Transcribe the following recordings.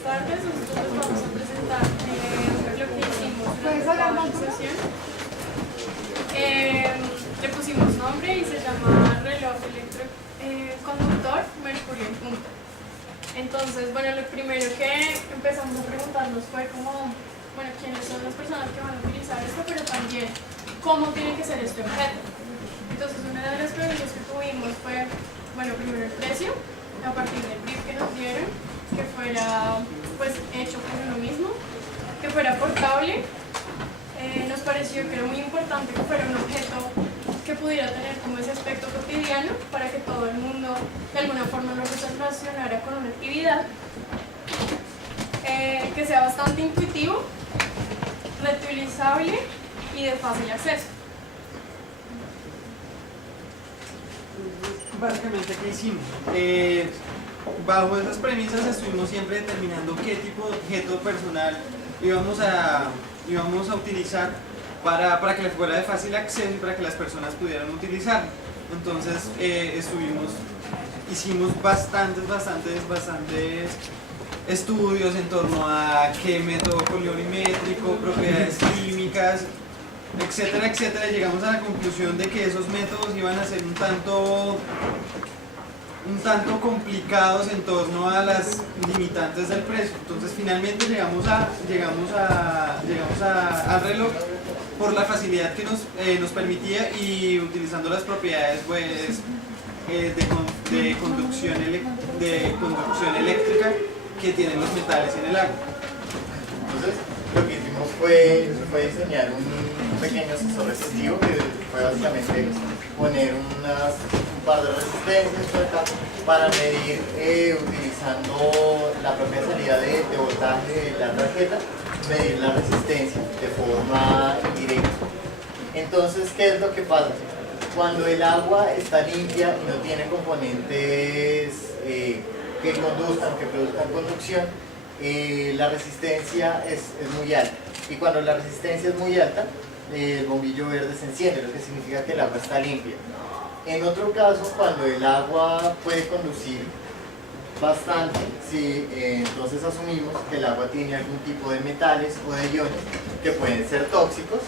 tardes. Nosotros les vamos a presentar lo que hicimos durante toda la sesión. Le pusimos nombre y se llama reloj electroconductor Mercurio en punta. Entonces, bueno, lo primero que empezamos a preguntarnos fue como, bueno, quiénes son las personas que van a utilizar esto, pero también cómo tiene que ser este objeto. Entonces, una de las preguntas que tuvimos fue, bueno, primero el precio, a partir del brief que nos dieron, que fuera pues hecho por uno mismo, que fuera portable. Nos pareció que era muy importante que fuera un objeto que pudiera tener como ese aspecto cotidiano para que todo el mundo de alguna forma lo relacionara con una actividad, que sea bastante intuitivo, reutilizable y de fácil acceso. Básicamente, ¿qué hicimos? Bajo esas premisas estuvimos siempre determinando qué tipo de objeto personal íbamos a utilizar para que le fuera de fácil acceso y para que las personas pudieran utilizarlo. Entonces hicimos bastantes estudios en torno a qué método colorimétrico, propiedades químicas, etcétera, etcétera. Llegamos a la conclusión de que esos métodos iban a ser un tanto complicados en torno a las limitantes del precio. Entonces finalmente llegamos al reloj por la facilidad que nos permitía y utilizando las propiedades pues, de conducción eléctrica que tienen los metales en el agua. Entonces lo que hicimos fue diseñar un pequeño sensor resistivo que fue básicamente poner un par de resistencias por acá para medir, utilizando la propia salida de voltaje de la tarjeta, medir la resistencia de forma indirecta. Entonces, ¿qué es lo que pasa? Cuando el agua está limpia y no tiene componentes que conduzcan, que produzcan conducción, la resistencia es muy alta. Y cuando la resistencia es muy alta, el bombillo verde se enciende, lo que significa que el agua está limpia. En otro caso, cuando el agua puede conducir bastante, sí, entonces asumimos que el agua tiene algún tipo de metales o de iones que pueden ser tóxicos.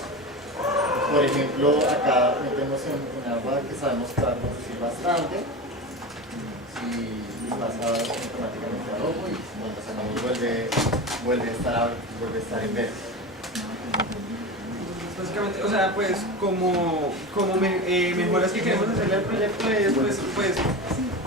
Por ejemplo, acá metemos en agua que sabemos que va a conducir bastante. Si pasa automáticamente a rojo y cuando sacamos vuelve a estar en verde. Básicamente, o sea, pues como mejoras que queremos hacerle al proyecto es pues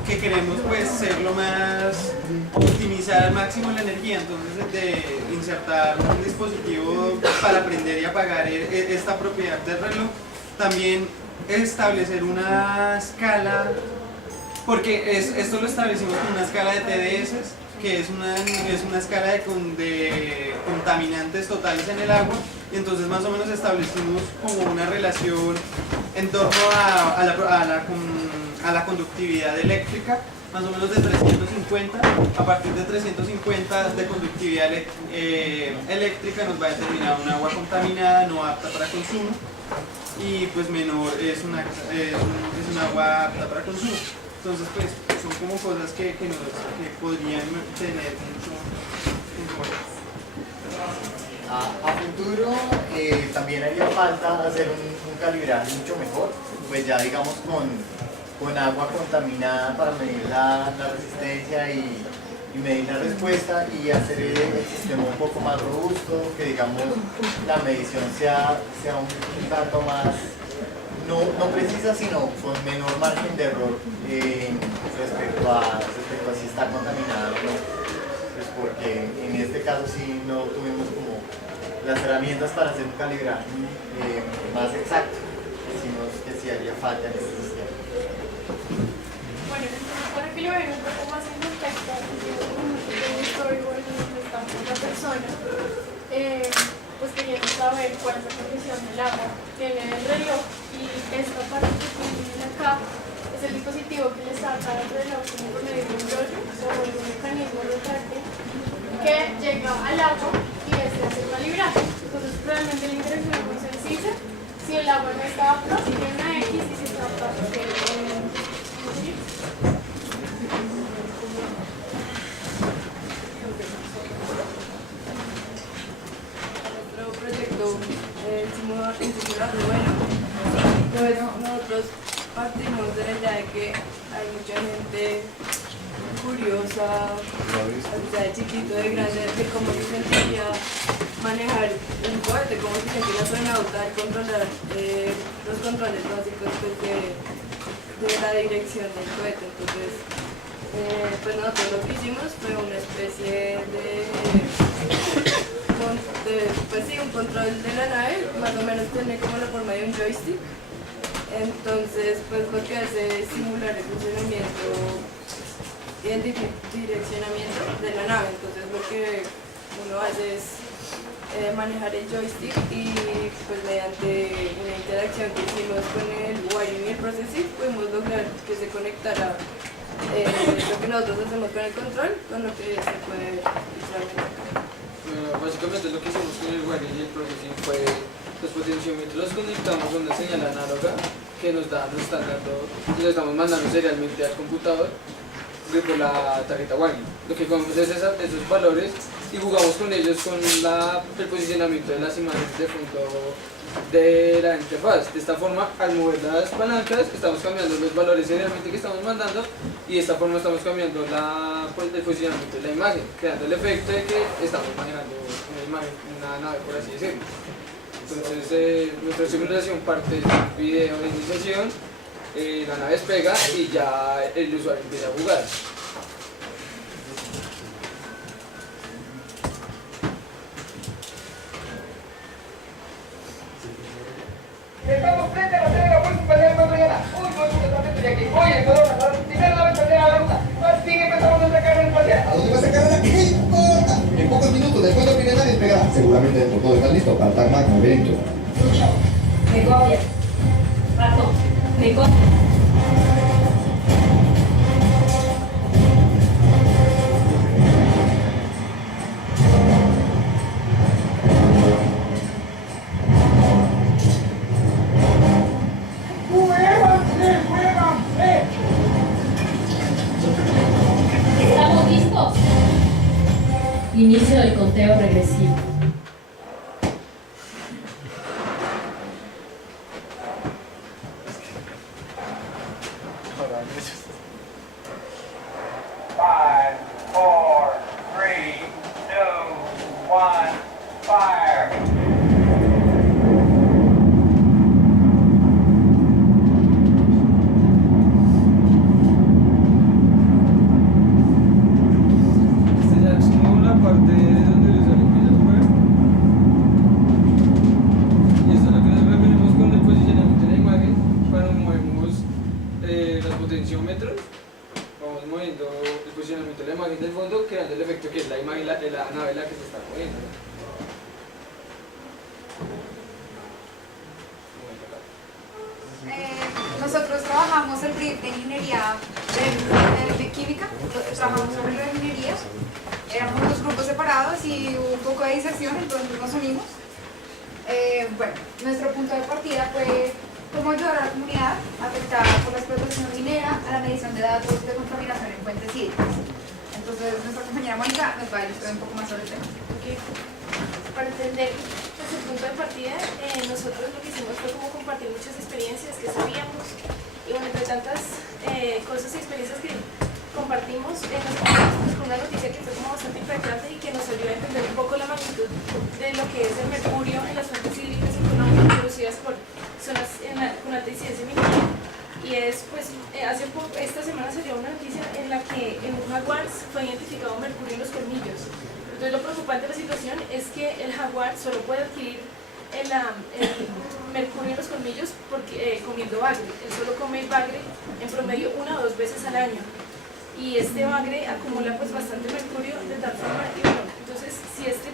que queremos pues ser lo más, optimizar al máximo la energía, entonces de insertar un dispositivo para aprender y apagar esta propiedad del reloj, también establecer una escala, porque esto lo establecimos con una escala de TDS, que es una escala de contaminantes totales en el agua, y entonces más o menos establecimos como una relación en torno a la conductividad eléctrica, más o menos de 350. A partir de 350 de conductividad eléctrica nos va a determinar un agua contaminada, no apta para consumo, y pues menor es un agua apta para consumo. Entonces pues son como cosas que podrían tener mucho importancia. A futuro también haría falta hacer un calibraje mucho mejor, pues ya digamos con agua contaminada para medir la resistencia y medir la respuesta y hacer el sistema un poco más robusto, que digamos la medición sea un tanto más, no precisa, sino con menor margen de error respecto a si está contaminada o no. Pues porque en este caso sí no tuvimos como las herramientas para hacer un calibraje más exacto, decimos que sí haría falta en este sistema. Bueno, entonces para que lo vean un poco más en contexto, un storyboard donde estamos la persona, pues queriendo saber cuál es la condición del agua, tiene el reloj y esta parte que tienen acá es el dispositivo que le saca al reloj como por medio de un rollo o un mecanismo rotante que llega al agua y este hace el calibraje. Entonces realmente la interacción es muy sencilla. Si el agua no está apta, si tiene una X, y si está apta, tiene una Y. trabajo bueno. Pues nosotros partimos de la idea de que hay mucha gente curiosa, o sea, de chiquito, de grande, de cómo se sentiría manejar un cohete, cómo se sentía el astronauta al controlar los controles básicos pues, de la dirección del cohete. Entonces, pues nosotros lo que hicimos fue una especie pues sí, un control de la nave, más o menos tiene como la forma de un joystick. Entonces, pues lo que hace es simular el funcionamiento y el direccionamiento de la nave. Entonces, lo que uno hace es manejar el joystick y pues mediante una interacción que hicimos con el wiring y el processing pudimos lograr que se conectara lo que nosotros hacemos con el control con lo que se puede ver visualmente. Bueno, básicamente lo que hicimos con el wiring y el processing fue los potenciómetros los conectamos a una señal análoga que nos están dando, y lo estamos mandando serialmente al computador por la tarjeta wiring. Lo que comemos es esos valores y jugamos con ellos con el posicionamiento de las imágenes de fondo de la interfaz. De esta forma, al mover las palancas, estamos cambiando los valores serialmente que estamos mandando y de esta forma estamos cambiando el posicionamiento de la imagen, creando el efecto de que estamos manejando una nave, por así decirlo. Entonces, nuestra simulación parte de un video de iniciación, la nave despega y ya el usuario empieza a jugar. Estamos frente a la sede de la Fuerza Imperial Ecuatoriana. Uy, no es un desplazamiento de aquí. Oye, Corona, para retirar la ventanilla de la ruta. Así que empezamos nuestra carrera espacial. ¿A dónde vas a cargar? ¿Qué importa? En pocos minutos después de la primera despegará. Seguramente dentro todo está listo para el tarmac evento. Me copia. Rato. Me copia. ¿Estamos listos? Inicio del conteo regresivo. Five, four, three, two, one, fire. Esta ya es como la parte donde el usuario empieza a jugar. Y esto es lo que nos referimos con el posicionamiento de la imagen cuando movemos los potenciómetros. Vamos moviendo el posicionamiento de la imagen del fondo, creando el efecto que es la imagen de la nave la que se está moviendo. Nosotros trabajamos el proyecto de ingeniería de química, trabajamos sobre la ingeniería, éramos dos grupos separados y hubo un poco de diserción, entonces nos unimos. Bueno, nuestro punto de partida fue cómo ayudar a la comunidad afectada por la explotación minera a la medición de datos de contaminación en fuentes hídricas. Entonces nuestra compañera Mónica nos va a ilustrar un poco más sobre el tema. Okay. Para entender nuestro punto de partida, nosotros lo que hicimos fue como compartir muchas experiencias que sabíamos y bueno, entre tantas cosas y experiencias que compartimos, nos encontramos con una noticia que fue como bastante impactante y que nos ayudó a entender un poco la magnitud de lo que es el mercurio en las fuentes hídricas económicas producidas por zonas con alta incidencia minera. Y es, pues, esta semana salió una noticia en la que en un jaguar fue identificado mercurio en los colmillos. Entonces lo preocupante de la situación es que el jaguar solo puede adquirir el mercurio en los colmillos comiendo bagre. Él solo come bagre en promedio 1 o 2 veces al año. Y este bagre acumula pues bastante mercurio de tal forma, y bueno, entonces si este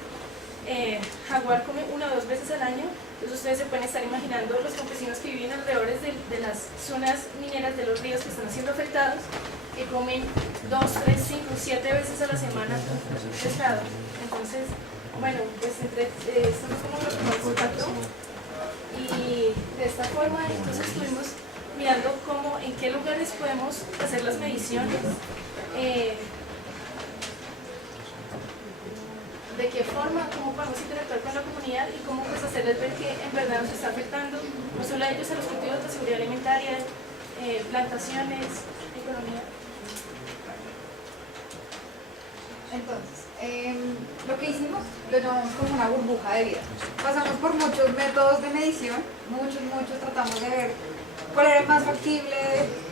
jaguar come 1 o 2 veces al año, entonces ustedes se pueden estar imaginando los campesinos que viven alrededor de las zonas mineras de los ríos que están siendo afectados, que comen 2, 3, 5, 7 veces a la semana pescado. Entonces, bueno, pues esto es como lo que nos impactó. Y de esta forma, entonces estuvimos mirando en qué lugares podemos hacer las mediciones, de qué qué forma, cómo podemos interactuar con la comunidad y cómo pues hacerles ver que en verdad nos está afectando, no solo a ellos, a los cultivos de seguridad alimentaria, plantaciones, economía. Entonces, lo que hicimos lo llamamos como una burbuja de vida. Pasamos por muchos métodos de medición, muchos, tratamos de ver cuál era el más factible,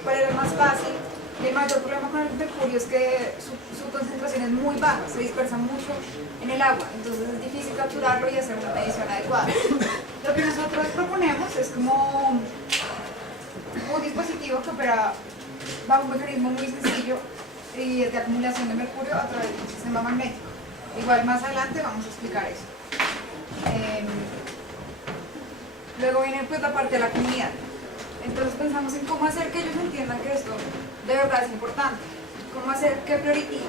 cuál era el más fácil. El mayor problema con el mercurio es que su concentración es muy baja, se dispersa mucho en el agua, entonces es difícil capturarlo y hacer una medición adecuada. Lo que nosotros proponemos es como un dispositivo que opera bajo un mecanismo muy sencillo y de acumulación de mercurio a través de un sistema magnético. Igual más adelante vamos a explicar eso. Luego viene pues la parte de la comunidad. Entonces pensamos en cómo hacer que ellos entiendan que esto de verdad es importante. Cómo hacer que prioricen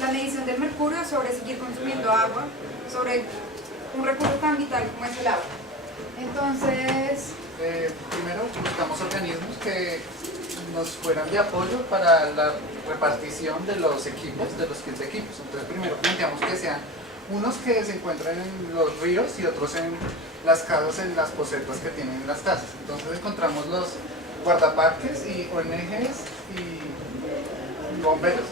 la medición del mercurio sobre seguir consumiendo agua, sobre un recurso tan vital como es el agua. Entonces, primero buscamos organismos que nos fueran de apoyo para la repartición de los equipos, de los kits de equipos. Entonces primero planteamos que sean unos que se encuentran en los ríos y otros en las casas, en las posetas que tienen las casas. Entonces encontramos los guardaparques y ONGs y bomberos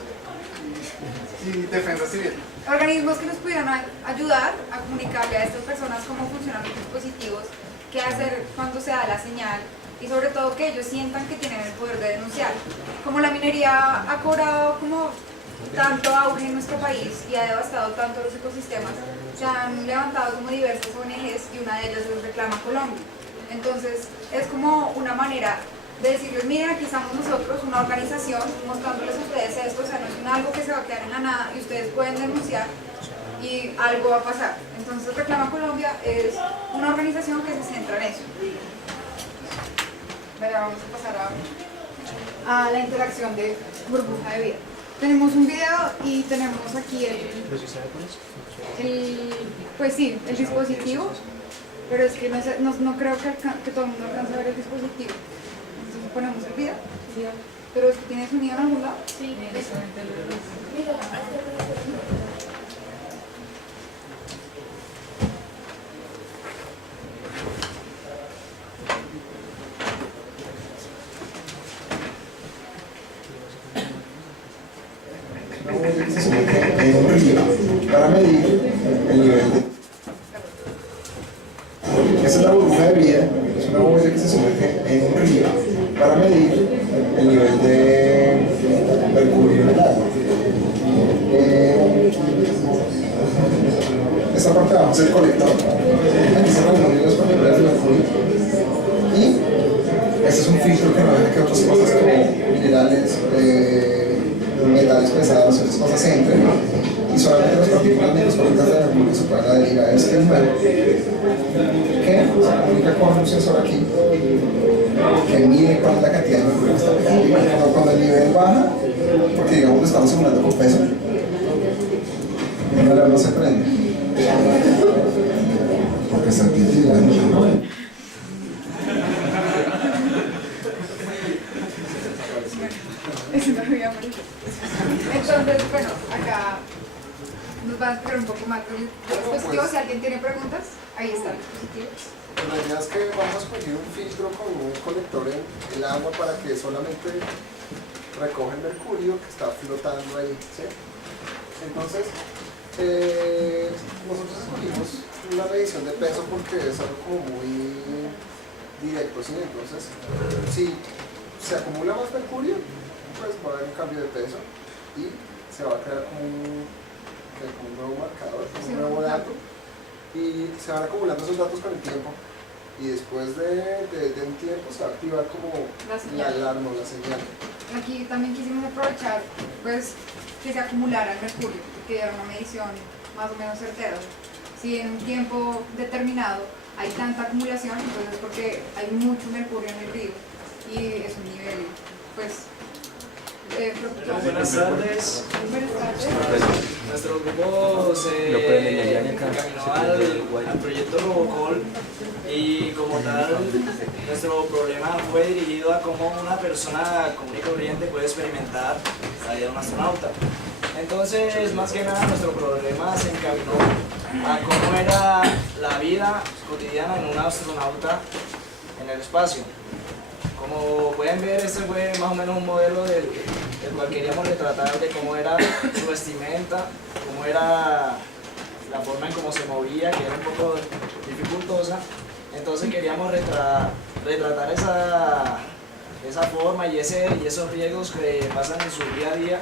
y defensa civil. Organismos que nos pudieran ayudar a comunicarle a estas personas cómo funcionan los dispositivos, qué hacer cuando se da la señal y sobre todo que ellos sientan que tienen el poder de denunciar. Como la minería ha cobrado como tanto auge en nuestro país y ha devastado tanto los ecosistemas, se han levantado como diversas ONGs y una de ellas es Reclama Colombia. Entonces es como una manera de decirles, miren, aquí estamos nosotros, una organización, mostrándoles a ustedes esto, o sea, no es algo que se va a quedar en la nada y ustedes pueden denunciar y algo va a pasar. Entonces Reclama Colombia es una organización que se centra en eso. Ahora vamos a pasar a la interacción de burbuja de vida. Tenemos un video y tenemos aquí pues sí, el dispositivo, pero es que no creo que todo el mundo alcance a ver el dispositivo. Entonces ponemos el video, pero ¿tiene sonido en algún lado? Sí. Para medir el nivel de... Esa es la burbuja de vida, es una bombilla que se sumerge en un río para medir el nivel de mercurio en el agua. Esta parte de abajo es el colector. Aquí se reúnen los contenedores de mercurio y este es un filtro que no deja que otras cosas como minerales, metales pesados, otras cosas entren y solamente las partículas microscópicas de mercurio se pueden adherir a este número que se comunica con un sensor aquí que mide cuál es la cantidad de mercurio que está pegado. Y bueno, cuando el nivel baja, porque digamos lo estamos simulando con peso, no se prende porque está aquí tirando. Entonces, bueno, acá nos va a explicar un poco más del dispositivo. Si alguien tiene preguntas, ahí está el dispositivo. La idea es que vamos a escoger un filtro con un colector en el agua para que solamente recoja el mercurio que está flotando ahí, ¿sí? Entonces, nosotros escogimos una medición de peso porque es algo como muy directo, ¿sí? Entonces, si se acumula más mercurio, pues va a haber un cambio de peso y se va a crear como un nuevo marcador, como un nuevo dato, y se van acumulando esos datos con el tiempo y después de un tiempo se va a activar como la alarma o la señal. Aquí también quisimos aprovechar pues que se acumulara el mercurio, que era una medición más o menos certera. Si en un tiempo determinado hay tanta acumulación, entonces es porque hay mucho mercurio en el río y es un nivel pues Buenas tardes. Buenas tardes. Nuestro grupo se encaminó al proyecto Robocall y como tal nuestro problema fue dirigido a cómo una persona común y corriente puede experimentar la vida de un astronauta. Entonces, más que nada, nuestro problema se encaminó a cómo era la vida cotidiana en un astronauta en el espacio. Como pueden ver, este fue más o menos un modelo del cual queríamos retratar de cómo era su vestimenta, cómo era la forma en cómo se movía, que era un poco dificultosa. Entonces queríamos retratar esa forma y esos riesgos que pasan en su día a día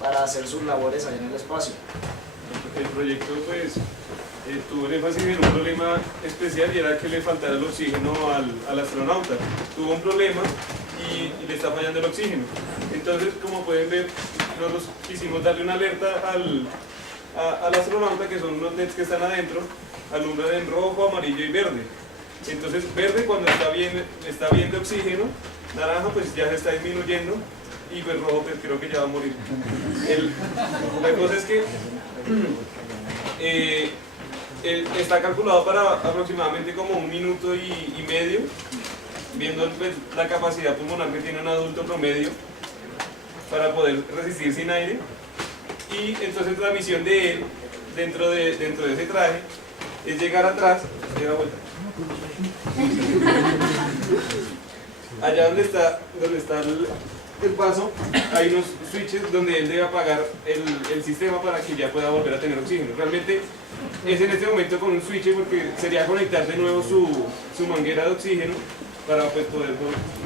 para hacer sus labores allá en el espacio. El proyecto pues tuvo el énfasis en un problema especial y era que le faltara el oxígeno al astronauta. Tuvo un problema y le está fallando el oxígeno. Entonces, como pueden ver, nosotros quisimos darle una alerta al astronauta, que son unos LEDs que están adentro, alumbran en rojo, amarillo y verde. Entonces, verde cuando está bien de oxígeno, naranja pues ya se está disminuyendo y pues rojo pues creo que ya va a morir. La cosa es que está calculado para aproximadamente como 1 minuto y medio, viendo pues, la capacidad pulmonar que tiene un adulto promedio para poder resistir sin aire. Y entonces la misión de él dentro de ese traje es llegar atrás, da vuelta. Allá donde está el paso, hay unos switches donde él debe apagar el sistema para que ya pueda volver a tener oxígeno. Realmente es en este momento con un switch porque sería conectar de nuevo su manguera de oxígeno para pues, poder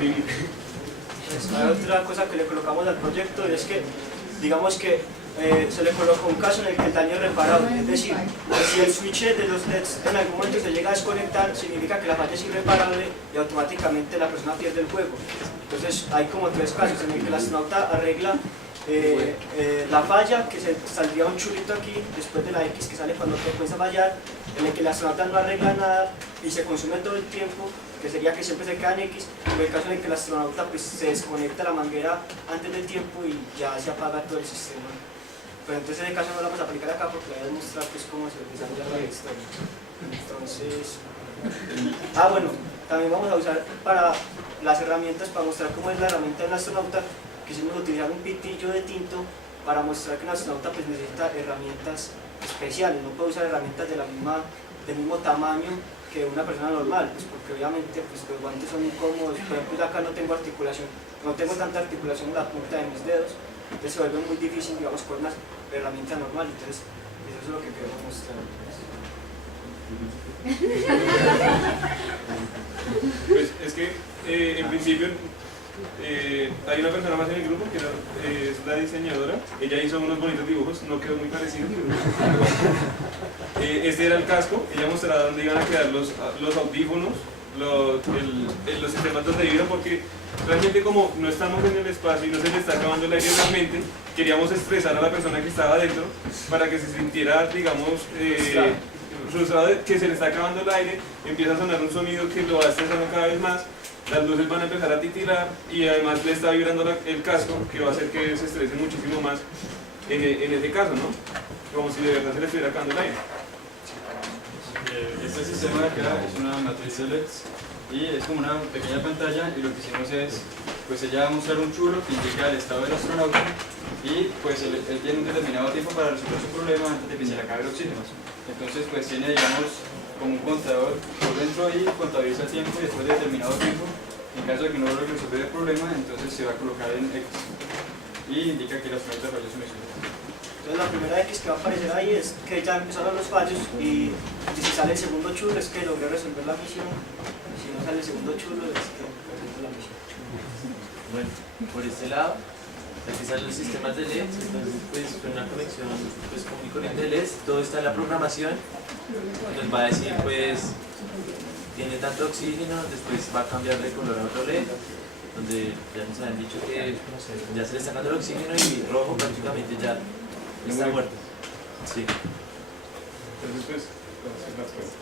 vivir. Hay otra cosa que le colocamos al proyecto y es que, digamos que se le coloca un caso en el que el daño es reparable, es decir, que si el switch de los LEDs en algún momento se llega a desconectar, significa que la falla es irreparable y automáticamente la persona pierde el juego. Entonces hay como 3 casos en el que el astronauta arregla la falla, que se saldría un chulito aquí después de la X que sale cuando comienza a fallar, en el que el astronauta no arregla nada y se consume todo el tiempo, que sería que siempre se queda en X, o el caso en el que el astronauta pues, se desconecta la manguera antes del tiempo y ya se apaga todo el sistema. Pero entonces en el caso no lo vamos a aplicar acá porque voy a demostrar pues, cómo se desarrolla la historia. Entonces, bueno, también vamos a usar para las herramientas, para mostrar cómo es la herramienta del astronauta, quisimos utilizar un pitillo de tinto para mostrar que un astronauta pues, necesita herramientas especiales, no puede usar herramientas del mismo tamaño que una persona normal, pues porque obviamente pues, los guantes son incómodos. Por ejemplo, yo acá no tengo articulación, no tengo tanta articulación en la punta de mis dedos, entonces se vuelve muy difícil, digamos, con una herramienta normal. Entonces, eso es lo que queremos mostrar. Pues es que en principio hay una persona más en el grupo que es la diseñadora. Ella hizo unos bonitos dibujos, no quedó muy parecido. Este era el casco, ella mostraba dónde iban a quedar los audífonos, los sistemas donde vibran, porque realmente como no estamos en el espacio y no se le está acabando el aire realmente, queríamos expresar a la persona que estaba adentro para que se sintiera, digamos, frustrado de que se le está acabando el aire, empieza a sonar un sonido que lo va estresando cada vez más, las luces van a empezar a titilar y además le está vibrando el casco, que va a hacer que se estrese muchísimo más en ese caso, ¿no? Como si de verdad se le estuviera acabando el aire. Este sistema de acá es una matriz de LEDs y es como una pequeña pantalla, y lo que hicimos es, pues ella va a mostrar un chulo que indica el estado del astronauta y pues él tiene un determinado tiempo para resolver su problema antes de que se le acabe el oxígeno. Entonces pues tiene, digamos, como un contador por dentro y contabiliza el tiempo, y después de determinado tiempo, en caso de que no logre resolver el problema, entonces se va a colocar en X y indica que el astronauta falló su misión. Entonces la primera X que va a aparecer ahí es que ya empezaron los fallos, y si sale el segundo chulo es que logré resolver la misión, y si no sale el segundo chulo es que resolví la misión. Bueno, por este lado, aquí salen los sistemas de LEDs, entonces pues con una conexión pues, común y corriente de LEDs, todo está en la programación, nos va a decir pues tiene tanto oxígeno, después va a cambiar de color a otro LED, donde ya nos han dicho que ya se le está dando el oxígeno y rojo prácticamente ya está muerto. Sí. Entonces pues, las cosas.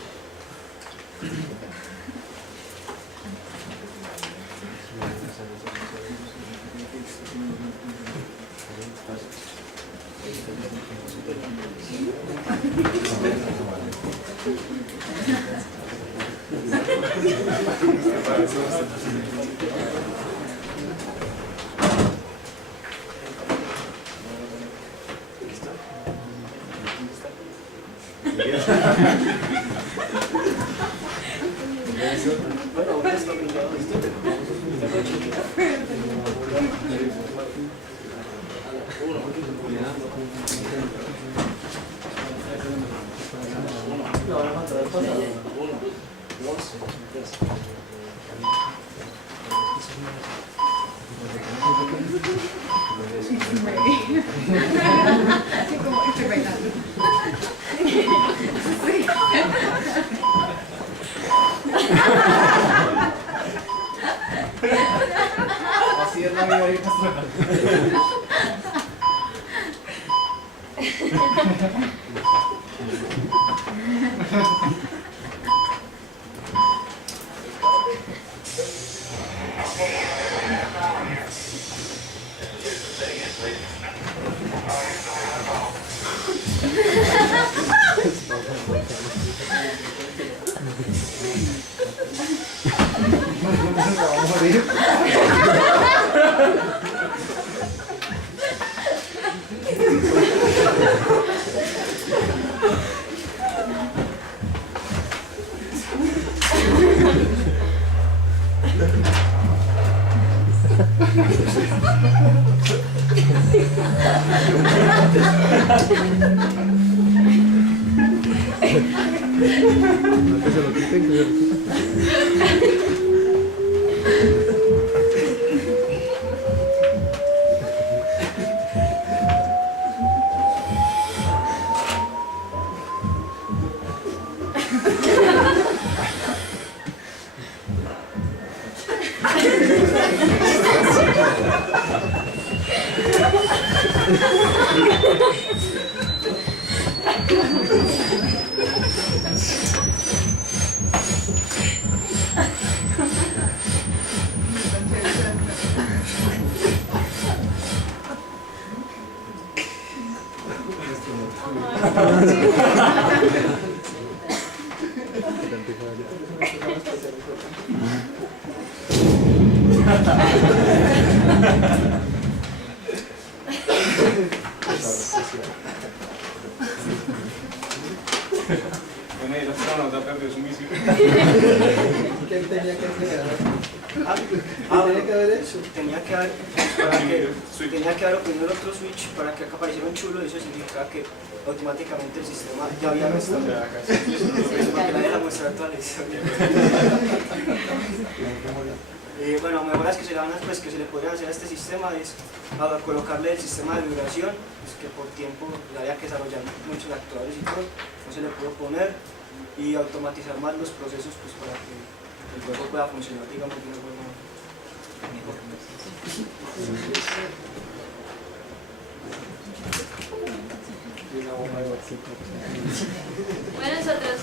Así es la vida de Bueno, y el astronauta perdió su misión. ¿Qué tenía que hacer? Tenía que haber eso. Tenía que haber oprimido el otro switch para que acá apareciera un chulo, y eso significa que automáticamente el sistema ya había restado. Para que nadie la muestra toda la historia. Bueno, mejoras que se le van a, pues, que se le podrían hacer a este sistema es colocarle el sistema de vibración, pues, que por tiempo había que desarrollar muchos actuadores y todo, no se le pudo poner, y automatizar más los procesos, pues, para que el juego pueda funcionar, digamos, de una forma mejor. Bueno, nosotros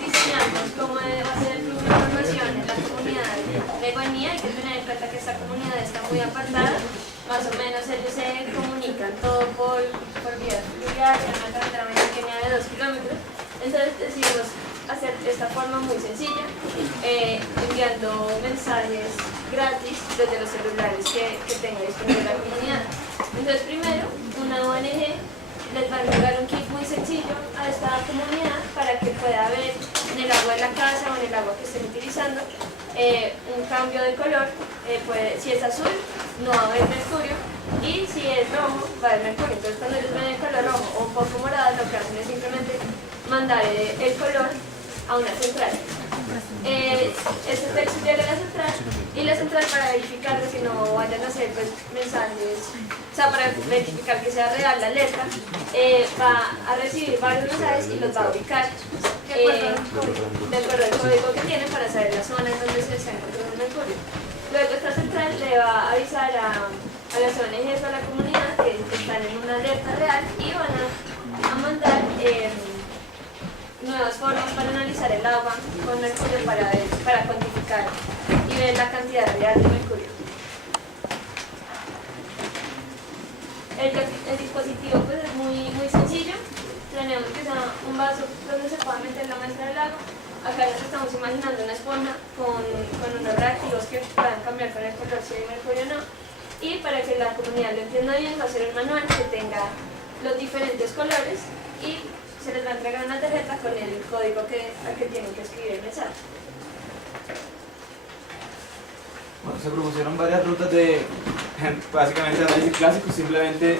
diseñamos cómo va a ser el flujo de información en la comunidad de Guanía. Hay que tener en cuenta que esta comunidad está muy apartada. Más o menos ellos se comunican todo por vía fluvial, en una carretera media pequeña de 2 kilómetros. Entonces decidimos hacer de esta forma muy sencilla, enviando mensajes gratis desde los celulares que tenga disponible la comunidad. Entonces primero, una ONG les va a entregar un kit muy sencillo a esta comunidad para que pueda ver en el agua de la casa o en el agua que estén utilizando un cambio de color. Si es azul no va a haber mercurio, y si es rojo va a haber mercurio. Entonces cuando ellos ven el color rojo o un poco morado, lo que hacen es simplemente mandar el color a una central. Este texto llega a la central, y la central, para verificar de que no vayan a hacer pues, mensajes, o sea, para verificar que sea real la alerta, va a recibir varios mensajes y los va a ubicar de acuerdo al código que tienen para saber la zona en donde se está encontrando el mercurio. Luego esta central le va a avisar a las ONGs o a la comunidad que están en una alerta real, y van a mandar nuevas formas para analizar el agua con mercurio para cuantificar y ver la cantidad real de mercurio. El dispositivo pues es muy sencillo. Tenemos que sea un vaso donde se pueda meter la muestra del agua, Acá nos estamos imaginando una esponja con unos reactivos que puedan cambiar con el color si hay mercurio o no. Y para que la comunidad lo entienda bien, va a ser un manual que tenga los diferentes colores y se les va a entregar una tarjeta con el código al que tienen que escribir el mensaje. Bueno, se propusieron varias rutas de, básicamente, análisis clásico. Simplemente,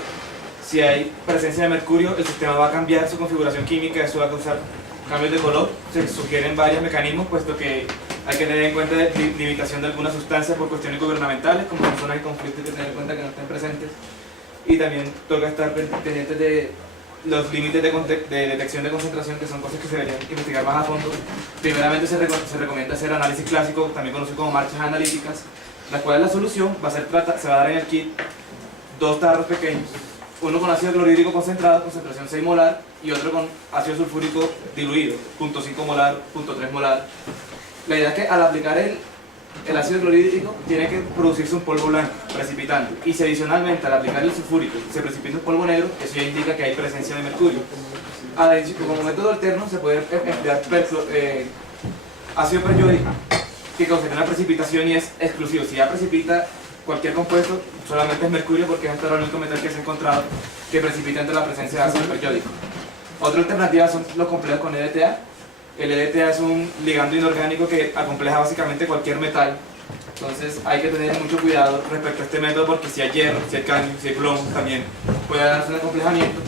si hay presencia de mercurio, el sistema va a cambiar su configuración química, eso va a causar cambios de color. Se sugieren varios mecanismos, puesto que hay que tener en cuenta la limitación de algunas sustancias por cuestiones gubernamentales, como son zonas de conflicto, hay que tener en cuenta que no estén presentes. Y también toca estar pendientes de los límites de detección de concentración, que son cosas que se deberían investigar más a fondo. Primeramente se recomienda hacer análisis clásico, también conocido como marchas analíticas, la cual la solución va a ser se va a dar en el kit 2 tarros pequeños, uno con ácido clorhídrico concentrado, concentración 6 molar, y otro con ácido sulfúrico diluido, 0.5 molar, 0.3 molar. La idea es que al aplicar el ácido clorhídrico tiene que producirse un polvo blanco, precipitando, y si adicionalmente al aplicar el sulfúrico se precipita un polvo negro, eso ya indica que hay presencia de mercurio. Como método alterno se puede emplear ácido periódico, que causa una precipitación y es exclusivo. Si ya precipita cualquier compuesto, solamente es mercurio, porque es hasta el único metal que se ha encontrado que precipita entre la presencia de ácido periódico. Otra alternativa son los complejos con EDTA. El EDTA es un ligando inorgánico que acompleja básicamente cualquier metal. Entonces hay que tener mucho cuidado respecto a este método, porque si hay hierro, si hay cadmio, si hay plomo, también puede darse un acomplejamiento.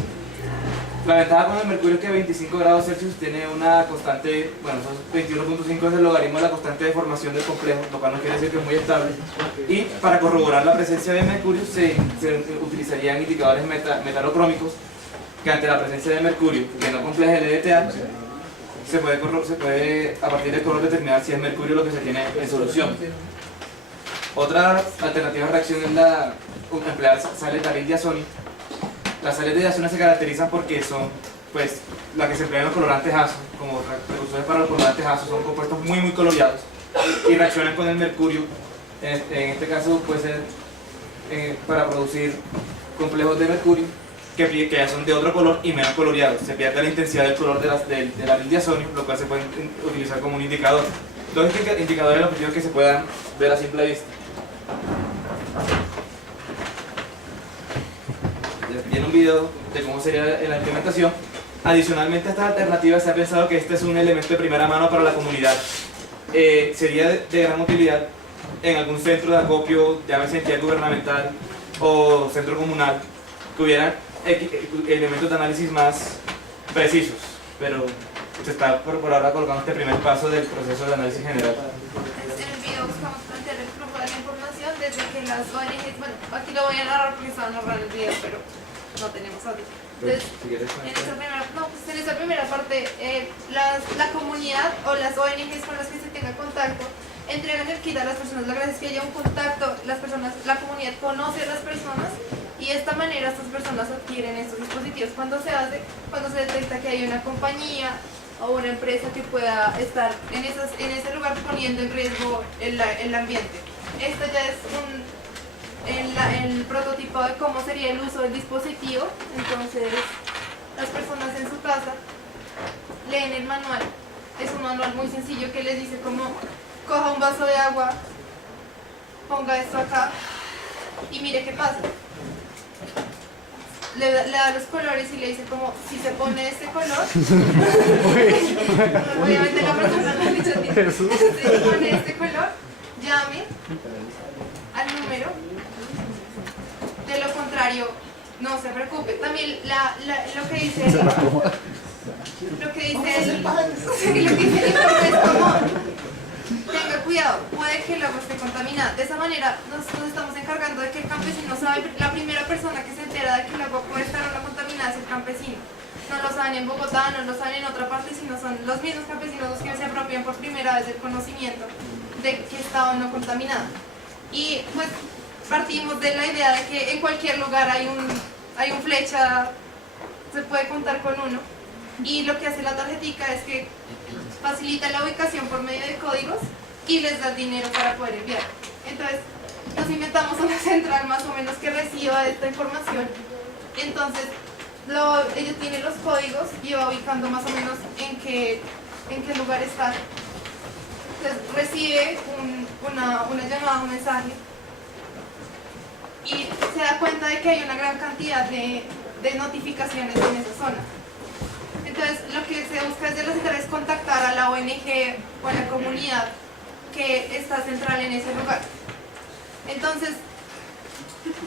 La ventaja con el mercurio es que 25 grados Celsius tiene una constante, bueno, 21.5 es el logaritmo de la constante de formación del complejo, lo cual no quiere decir que es muy estable. Y para corroborar la presencia de mercurio se utilizarían indicadores metalocrómicos, que ante la presencia de mercurio que no compleja el EDTA, se puede a partir del color determinar si es mercurio lo que se tiene en solución. Otra alternativa de reacción es emplear sales de aril diazónico. Las sales de diazona se caracterizan porque son, pues, las que se emplean en los colorantes ASO, como precursores para los colorantes ASO, son compuestos muy coloreados y reaccionan con el mercurio. En este caso puede ser para producir complejos de mercurio que ya son de otro color y menos coloreados. Se pierde la intensidad del color del aril diazónico, lo cual se puede utilizar como un indicador. Dos indicadores objetivos que se puedan ver a simple vista. Viene un video de cómo sería la implementación. Adicionalmente a estas alternativas se ha pensado que este es un elemento de primera mano para la comunidad. Sería de gran utilidad en algún centro de acopio, llámese entidad gubernamental o centro comunal, que hubieran elementos de análisis más precisos, pero se está por ahora colocando este primer paso del proceso de análisis general. En el video buscamos plantear el flujo de la información desde que las ONGs, bueno, aquí lo voy a narrar porque estaba narrando el video, pero no tenemos audio. Entonces, en esta primera parte, la comunidad o las ONGs con las que se tenga contacto entregan el kit a las personas. La gracia es que haya un contacto, la comunidad conoce a las personas y de esta manera estas personas adquieren estos dispositivos. Cuando se detecta que hay una compañía o una empresa que pueda estar en ese lugar poniendo en riesgo el ambiente. Esto ya es el prototipo de cómo sería el uso del dispositivo. Entonces las personas en su casa leen el manual. Es un manual muy sencillo que les dice cómo coja un vaso de agua, ponga esto acá y mire qué pasa. Le da los colores y le dice como si se pone este color obviamente la persona no ha dicho si se pone este color, llame al número, de lo contrario no se preocupe. También lo que dice el informe es como tenga cuidado, puede que el agua esté contaminada. De esa manera nos estamos encargando de que el campesino sabe, la primera persona que se entera de que el agua puede estar o no contaminada es el campesino. No lo saben en Bogotá, no lo saben en otra parte, sino son los mismos campesinos los que se apropian por primera vez del conocimiento de que está o no contaminada. Y pues partimos de la idea de que en cualquier lugar hay un flecha, se puede contar con uno. Y lo que hace la tarjetica es que facilita la ubicación por medio de códigos y les da dinero para poder enviar. Entonces nos inventamos una central más o menos que reciba esta información. Entonces ellos tienen los códigos y va ubicando más o menos en qué en qué lugar está. Entonces recibe una llamada, un mensaje y se da cuenta de que hay una gran cantidad de notificaciones en esa zona. Entonces lo que se busca desde la central es contactar a la ONG o a la comunidad que está central en ese lugar. Entonces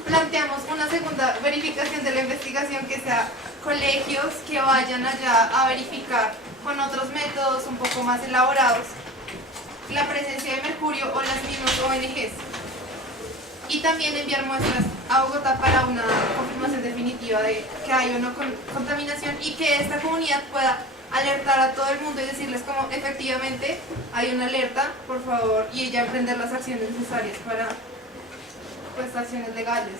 planteamos una segunda verificación de la investigación, que sea colegios que vayan allá a verificar con otros métodos un poco más elaborados la presencia de mercurio o las mismas ONGs. Y también enviar muestras a Bogotá para una confirmación definitiva de que hay o no contaminación, y que esta comunidad pueda alertar a todo el mundo y decirles como efectivamente hay una alerta, por favor, y ya emprender las acciones necesarias para pues acciones legales.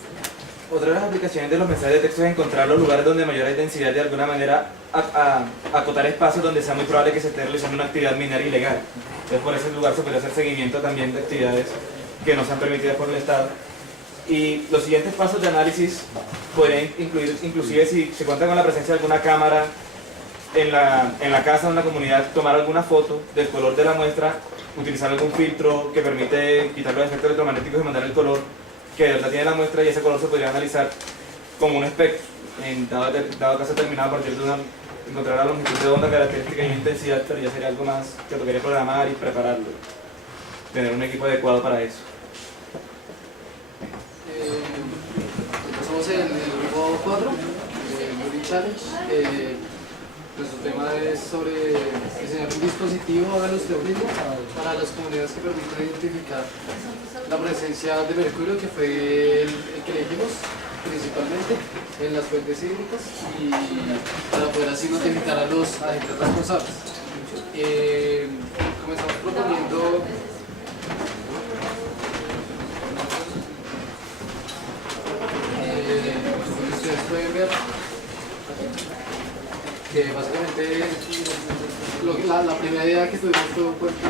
Otra de las aplicaciones de los mensajes de texto es encontrar los lugares donde mayor hay densidad, de alguna manera acotar espacios donde sea muy probable que se esté realizando una actividad minera ilegal. Entonces por ese lugar se puede hacer seguimiento también de actividades que no sean permitidas por el Estado. Y los siguientes pasos de análisis podrían incluir, inclusive si se cuenta con la presencia de alguna cámara en la casa o en la comunidad, tomar alguna foto del color de la muestra, utilizar algún filtro que permite quitar los efectos electromagnéticos y mandar el color que de verdad tiene la muestra, y ese color se podría analizar como un espectro, en dado caso determinado a partir de encontrar la longitud de onda, característica y intensidad, pero ya sería algo más que tocaría programar y prepararlo, tener un equipo adecuado para eso. Estamos en el grupo 4, Building Challenge. Nuestro tema es sobre diseñar un dispositivo a los terrorismo para las comunidades que permitan identificar la presencia de mercurio, que fue el que elegimos principalmente en las fuentes hídricas, y para poder así notificar a los agentes responsables. Comenzamos proponiendo ustedes pueden ver que básicamente la primera idea que tuvimos fue un puente.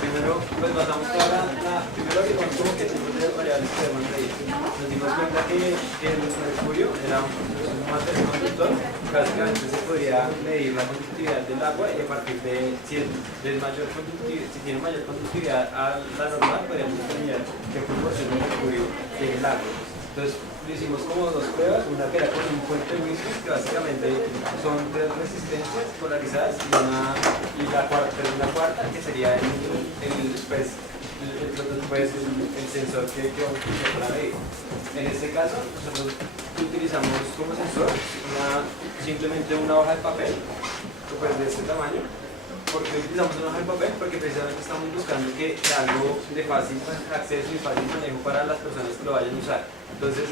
Primero, pues basamos primero que como que tipos de variables que debemos medir. Nos dimos cuenta que el mercurio era un material conductor. Básicamente se podía medir la conductividad del agua, y a partir de si tiene mayor conductividad a la normal, podríamos determinar qué proporción de mercurio tiene el agua. Entonces hicimos como dos pruebas, una que era con un puente Wilson, que básicamente son 3 resistencias polarizadas, y la cuarta que sería el sensor que vamos a utilizar para medir. En este caso nosotros utilizamos como sensor simplemente una hoja de papel pues de este tamaño. ¿Por qué utilizamos una hoja de papel? Porque precisamente estamos buscando que sea algo de fácil acceso y fácil manejo para las personas que lo vayan a usar. Entonces,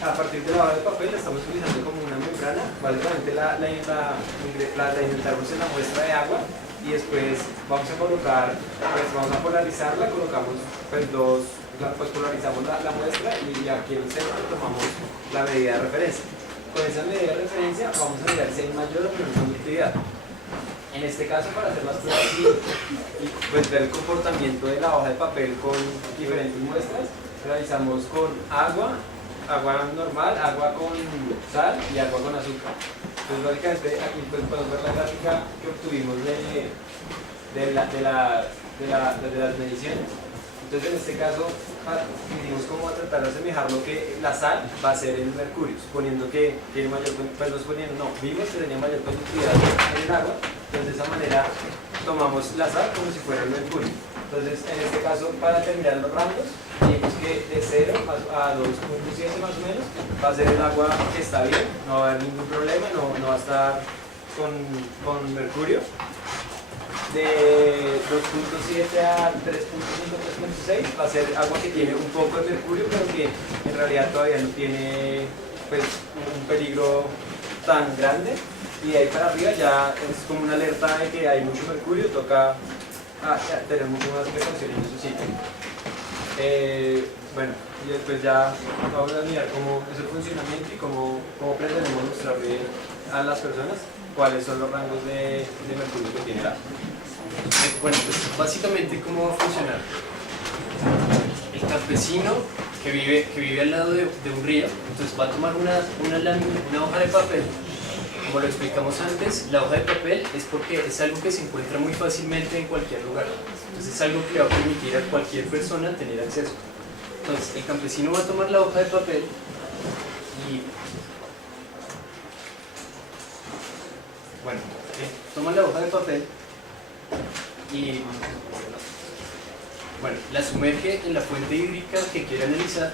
a partir de la hoja de papel la estamos utilizando como una membrana. Básicamente la insertamos en la muestra de agua, y después vamos a colocar, pues vamos a polarizarla, colocamos polarizamos la muestra, y aquí en el centro tomamos la medida de referencia. Con esa medida de referencia vamos a mirar si hay mayor o menor conductividad. En este caso, para hacer las pruebas y pues ver el comportamiento de la hoja de papel con diferentes muestras, realizamos con agua normal, agua con sal y agua con azúcar. Entonces básicamente aquí pues, podemos ver la gráfica que obtuvimos de las mediciones. Entonces en este caso vinimos como a tratar de asemejar lo que la sal va a ser el mercurio, suponiendo que tiene mayor, vimos que tenía mayor conductividad en el agua. Entonces de esa manera tomamos la sal como si fuera el mercurio. Entonces en este caso, para determinar los rangos, vimos que de 0 a 2.7 más o menos va a ser el agua que está bien, no va a haber ningún problema, no va a estar con mercurio. De 2.7 a 3.5, 3.6 va a ser agua que tiene un poco de mercurio, pero que en realidad todavía no tiene pues, un peligro tan grande. Y de ahí para arriba ya es como una alerta de que hay mucho mercurio, toca tener mucho más precaución en esos sitios. Bueno, y después ya vamos a mirar cómo es el funcionamiento y cómo pretendemos mostrarle a las personas cuáles son los rangos de mercurio que tiene el agua. Bueno, pues básicamente cómo va a funcionar. El campesino que vive al lado de un río, entonces va a tomar una hoja de papel como lo explicamos antes, la hoja de papel es porque es algo que se encuentra muy fácilmente en cualquier lugar. Entonces es algo que le va a permitir a cualquier persona tener acceso. Entonces el campesino va a tomar la hoja de papel y bueno, toma la hoja de papel y bueno, la sumerge en la fuente hídrica que quiere analizar.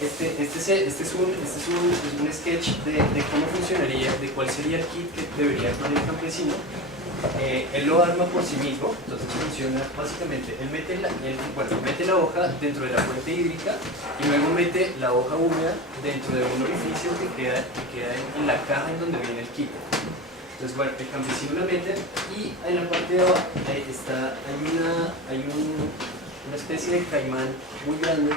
Este es un sketch de cómo funcionaría, de cuál sería el kit que debería poner el campesino. Él lo arma por sí mismo, entonces funciona básicamente, él mete la hoja dentro de la fuente hídrica y luego mete la hoja húmeda dentro de un orificio que queda en la caja en donde viene el kit. Entonces bueno, el campesino la mete y en la parte de abajo hay una especie de caimán muy grande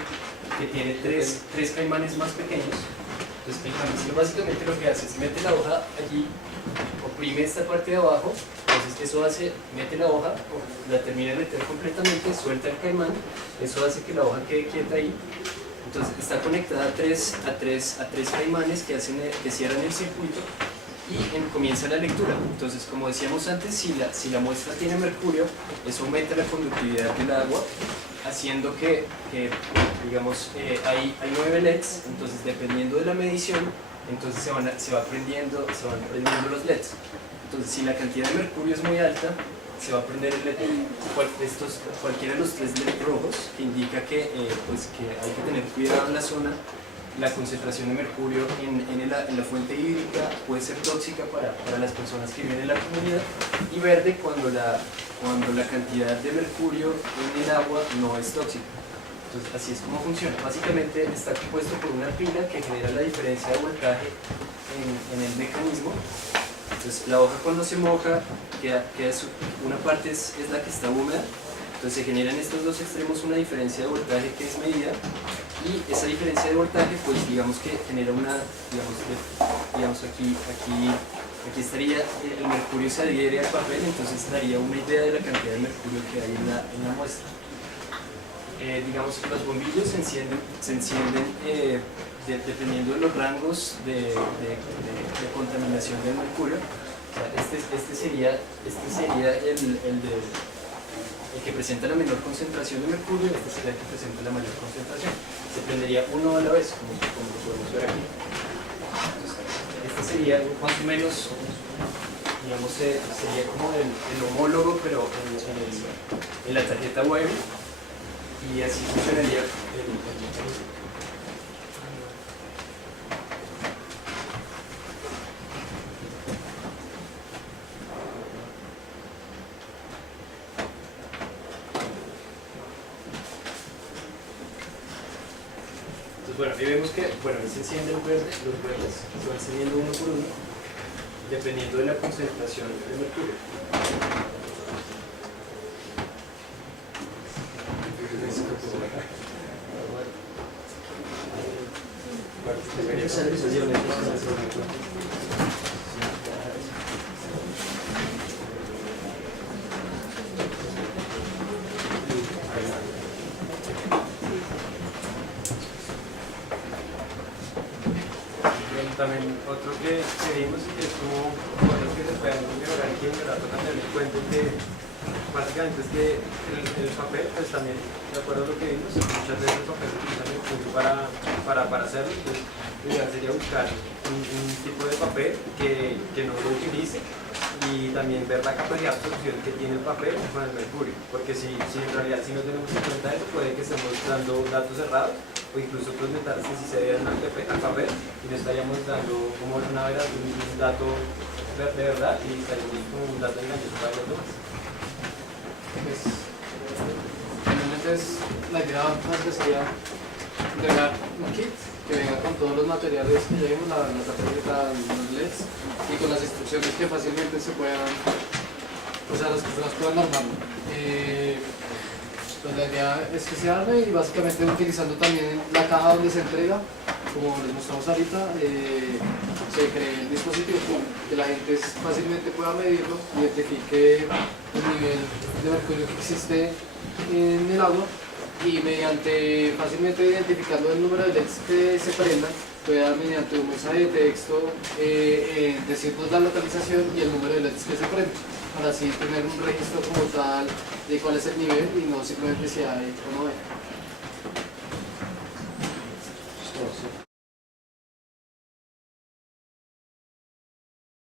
que tiene tres caimanes más pequeños. Entonces el campesino básicamente lo que hace es mete la hoja allí, oprime esta parte de abajo, entonces eso hace, mete la hoja, la termina de meter completamente, suelta el caimán, eso hace que la hoja quede quieta ahí. Entonces está conectada a tres caimanes que cierran el circuito y comienza la lectura. Entonces, como decíamos antes, si la muestra tiene mercurio, eso aumenta la conductividad del agua, haciendo que digamos, hay 9 LEDs, entonces dependiendo de la medición, entonces se van prendiendo los LEDs. Entonces, si la cantidad de mercurio es muy alta, se va a prender el LED, cualquiera de los 3 LED rojos, que indica que hay que tener cuidado en la zona. La concentración de mercurio en la fuente hídrica puede ser tóxica para las personas que viven en la comunidad, y verde cuando la cantidad de mercurio en el agua no es tóxica. Entonces así es como funciona. Básicamente está compuesto por una pila que genera la diferencia de voltaje en el mecanismo. Entonces la hoja cuando se moja, una parte es la que está húmeda. Entonces se genera en estos dos extremos una diferencia de voltaje que es medida, y esa diferencia de voltaje pues digamos que genera aquí estaría el mercurio se adhiere al papel, entonces daría una idea de la cantidad de mercurio que hay en la muestra. Digamos que los bombillos se encienden dependiendo de los rangos de contaminación del mercurio. O sea, este sería el que presenta la menor concentración de mercurio, este sería el que presenta la mayor concentración. Se prendería uno a la vez, como lo podemos ver aquí. Entonces, este sería más o menos, digamos, sería como el homólogo, pero en la tarjeta web, y así funcionaría el mecanismo. Bueno, ahí vemos que ahí se encienden los verdes se van encendiendo uno por uno, dependiendo de la concentración de mercurio. También otro que vimos y que es como cosas que se pueden mejorar y que en verdad toca tener en cuenta, que básicamente es que el papel, pues también, de acuerdo a lo que vimos, muchas veces el papel se utiliza mercurio para hacerlo. Entonces lo ideal sería buscar un tipo de papel que no lo utilice, y también ver la capacidad de absorción que tiene el papel con el mercurio, porque si en realidad si no tenemos en cuenta eso, puede que estemos dando datos errados, o incluso otros metales que sí se deben al papel y no estaríamos dando como un dato de verdad, y estaríamos como un dato engañoso para los demás. Pues, finalmente la idea sería entregar un kit que venga con todos los materiales que ya vimos, la tarjeta, los LEDs, y con las instrucciones que fácilmente se puedan, o sea, las personas puedan armarlo. Pues la idea es que se arme, y básicamente utilizando también la caja donde se entrega, como les mostramos ahorita, se cree el dispositivo, que la gente fácilmente pueda medirlo, identifique el nivel de mercurio que existe en el agua, y mediante fácilmente identificando el número de LEDs que se prendan, pueda mediante un mensaje de texto decirnos la localización y el número de LEDs que se prenden, para así tener un registro como tal de cuál es el nivel y no simplemente si hay o no hay.